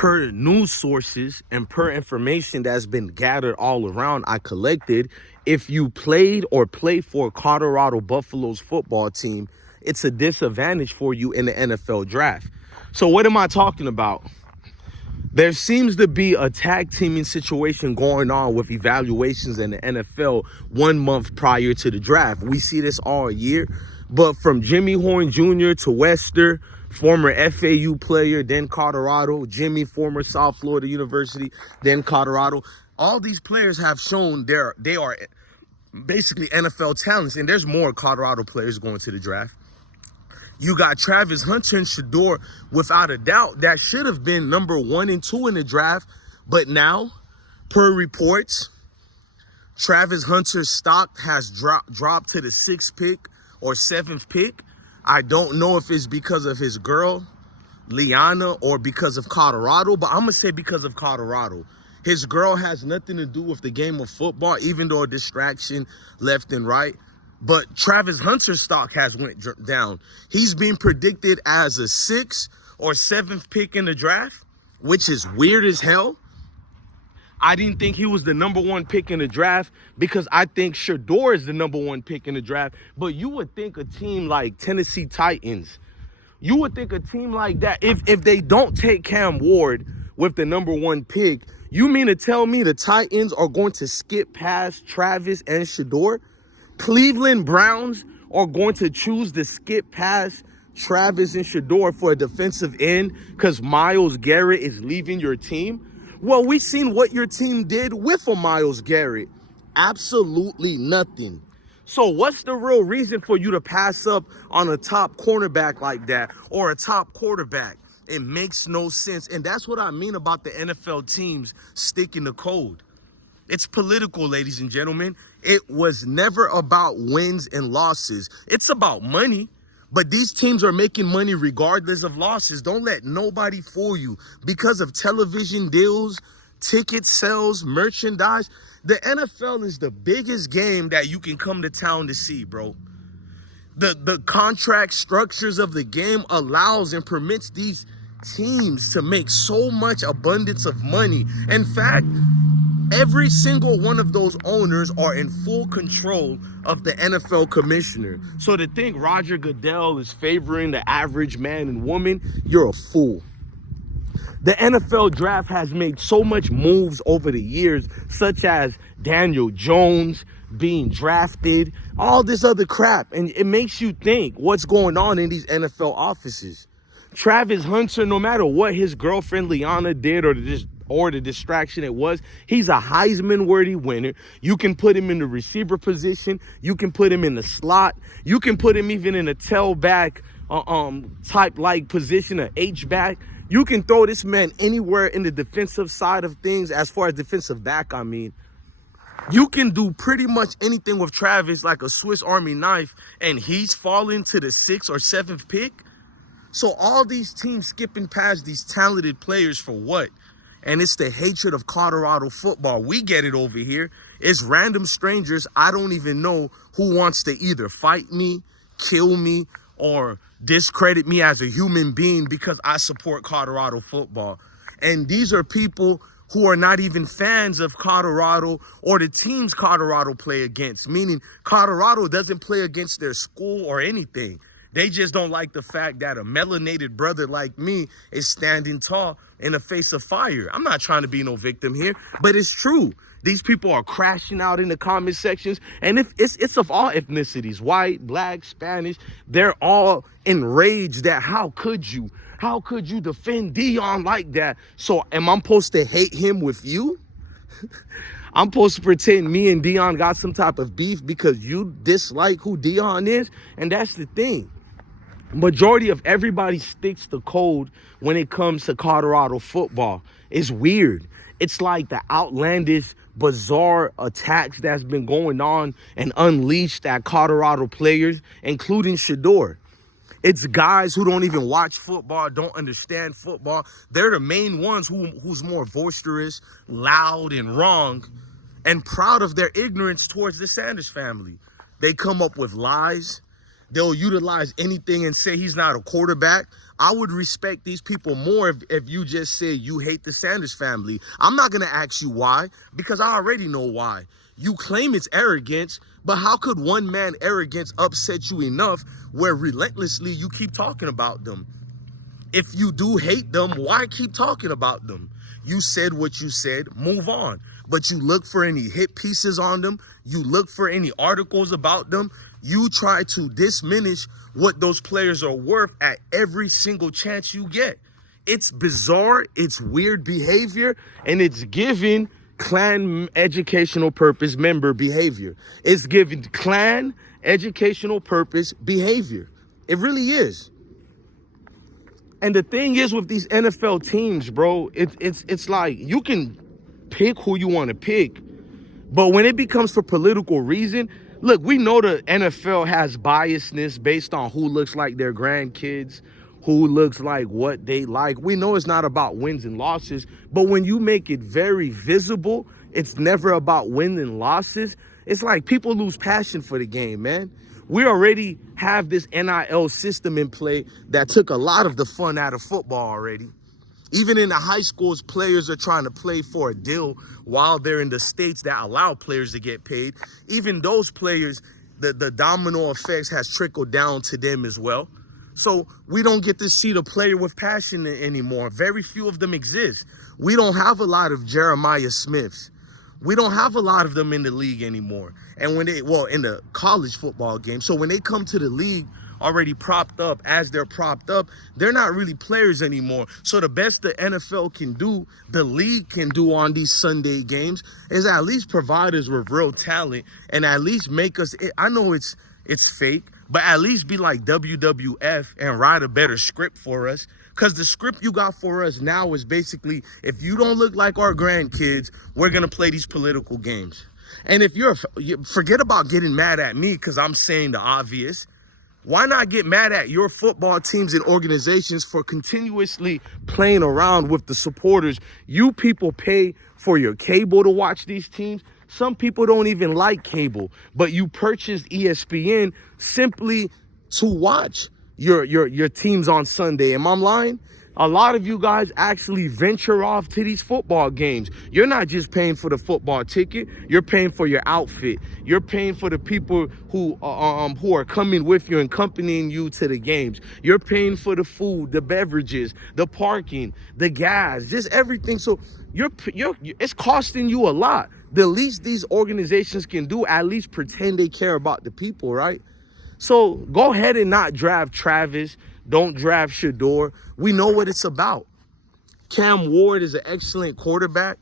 per news sources and per information that's been gathered all around, I collected, if you played or play for Colorado Buffaloes football team, it's a disadvantage for you in the NFL draft. So what am I talking about? There seems to be a tag teaming situation going on with evaluations in the NFL 1 month prior to the draft. We see this all year, but from Jimmy Horn Jr. to Wester, former FAU player, then Colorado, Jimmy, former South Florida University, then Colorado. All these players have shown they are basically NFL talents, and there's more Colorado players going to the draft. You got Travis Hunter and Shedeur, without a doubt, that should have been number 1 and 2 in the draft. But now, per reports, Travis Hunter's stock has dropped to the 6th pick or 7th pick. I don't know if it's because of his girl, Liana, or because of Colorado, but I'm going to say because of Colorado. His girl has nothing to do with the game of football, even though a distraction left and right. But Travis Hunter's stock has went down. He's being predicted as a 6th or 7th pick in the draft, which is weird as hell. I didn't think he was the number 1 pick in the draft because I think Shedeur is the number 1 pick in the draft. But you would think a team like Tennessee Titans, you would think a team like that, if they don't take Cam Ward with the number 1 pick, you mean to tell me the Titans are going to skip past Travis and Shedeur? Cleveland Browns are going to choose to skip past Travis and Shedeur for a defensive end because Myles Garrett is leaving your team? Well, we've seen what your team did with a Myles Garrett. Absolutely nothing. So what's the real reason for you to pass up on a top cornerback like that or a top quarterback? It makes no sense. And that's what I mean about the NFL teams sticking to code. It's political, ladies and gentlemen. It was never about wins and losses. It's about money. But these teams are making money regardless of losses. Don't let nobody fool you. Because of television deals, ticket sales, merchandise, the NFL is the biggest game that you can come to town to see, bro. The contract structures of the game allows and permits these teams to make so much abundance of money. In fact, every single one of those owners are in full control of the NFL commissioner. So to think Roger Goodell is favoring the average man and woman, you're a fool. The NFL draft has made so much moves over the years, such as Daniel Jones being drafted, all this other crap. And it makes you think what's going on in these NFL offices. Travis Hunter, no matter what his girlfriend Liana did or the distraction it was, he's a Heisman-worthy winner. You can put him in the receiver position. You can put him in the slot. You can put him even in a tailback type-like position, an H-back. You can throw this man anywhere in the defensive side of things, as far as defensive back, I mean. You can do pretty much anything with Travis like a Swiss Army knife, and he's falling to the 6th or 7th pick. So all these teams skipping past these talented players for what? And it's the hatred of Colorado football. We get it over here. It's random strangers. I don't even know who wants to either fight me, kill me, or discredit me as a human being because I support Colorado football. And these are people who are not even fans of Colorado or the teams Colorado play against, meaning Colorado doesn't play against their school or anything. They just don't like the fact that a melanated brother like me is standing tall in the face of fire. I'm not trying to be no victim here, but it's true. These people are crashing out in the comment sections, and if it's of all ethnicities, white, black, Spanish, they're all enraged that how could you defend Deion like that? So am I supposed to hate him with you? I'm supposed to pretend me and Deion got some type of beef because you dislike who Deion is? And that's the thing. Majority of everybody sticks to code when it comes to Colorado football. It's weird. It's like the outlandish, bizarre attacks that's been going on and unleashed at Colorado players, including Shedeur. It's guys who don't even watch football, don't understand football. They're the main ones who's more boisterous, loud, and wrong, and proud of their ignorance towards the Sanders family. They come up with lies. They'll utilize anything and say he's not a quarterback. I would respect these people more if you just say you hate the Sanders family. I'm not going to ask you why, because I already know why. You claim it's arrogance, but how could one man arrogance upset you enough where relentlessly you keep talking about them? If you do hate them, why keep talking about them? You said what you said, move on. But you look for any hit pieces on them, you look for any articles about them, you try to diminish what those players are worth at every single chance you get. It's bizarre, it's weird behavior, and it's giving clan educational purpose member behavior. It's giving clan educational purpose behavior. It really is. And the thing is with these NFL teams, bro, it's like you can pick who you want to pick, but when it becomes for political reason, look, we know the NFL has biasness based on who looks like their grandkids, who looks like what they like. We know it's not about wins and losses, but when you make it very visible, it's never about wins and losses. It's like people lose passion for the game, man. We already have this NIL system in play that took a lot of the fun out of football already. Even in the high schools, players are trying to play for a deal while they're in the states that allow players to get paid. Even those players, the domino effects has trickled down to them as well. So we don't get to see the player with passion anymore. Very few of them exist. We don't have a lot of Jeremiah Smiths. We don't have a lot of them in the league anymore. And when they, well, in the college football game. So when they come to the league already propped up, as they're propped up, they're not really players anymore. So the best the NFL can do, the league can do on these Sunday games, is at least provide us with real talent and at least make us, I know it's fake, but at least be like WWF and write a better script for us. Because the script you got for us now is basically, if you don't look like our grandkids, we're going to play these political games. And if forget about getting mad at me because I'm saying the obvious. Why not get mad at your football teams and organizations for continuously playing around with the supporters? You people pay for your cable to watch these teams. Some people don't even like cable, but you purchased ESPN simply to watch your teams on Sunday. Am I lying? A lot of you guys actually venture off to these football games. You're not just paying for the football ticket. You're paying for your outfit. You're paying for the people who are coming with you and accompanying you to the games. You're paying for the food, the beverages, the parking, the gas, just everything. So it's costing you a lot. The least these organizations can do, at least pretend they care about the people, right? So go ahead and not draft Travis. Don't draft Shedeur. We know what it's about. Cam Ward is an excellent quarterback.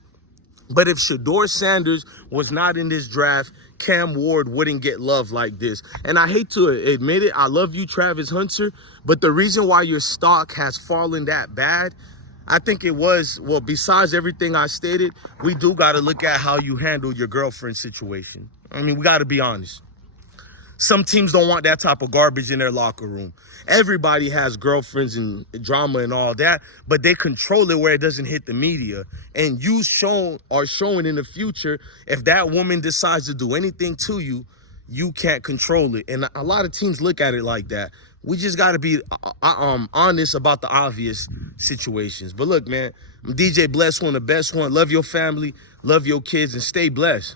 But if Deion Sanders was not in this draft, Cam Ward wouldn't get love like this. And I hate to admit it, I love you, Travis Hunter, but the reason why your stock has fallen that bad, I think it was, well, besides everything I stated, we do got to look at how you handle your girlfriend situation. I mean, we got to be honest. Some teams don't want that type of garbage in their locker room. Everybody has girlfriends and drama and all that, but they control it where it doesn't hit the media. And you are showing in the future, if that woman decides to do anything to you, you can't control it. And a lot of teams look at it like that. We just got to be honest about the obvious situations. But look, man, I'm DJ Bless One, the best one. Love your family, love your kids, and stay blessed.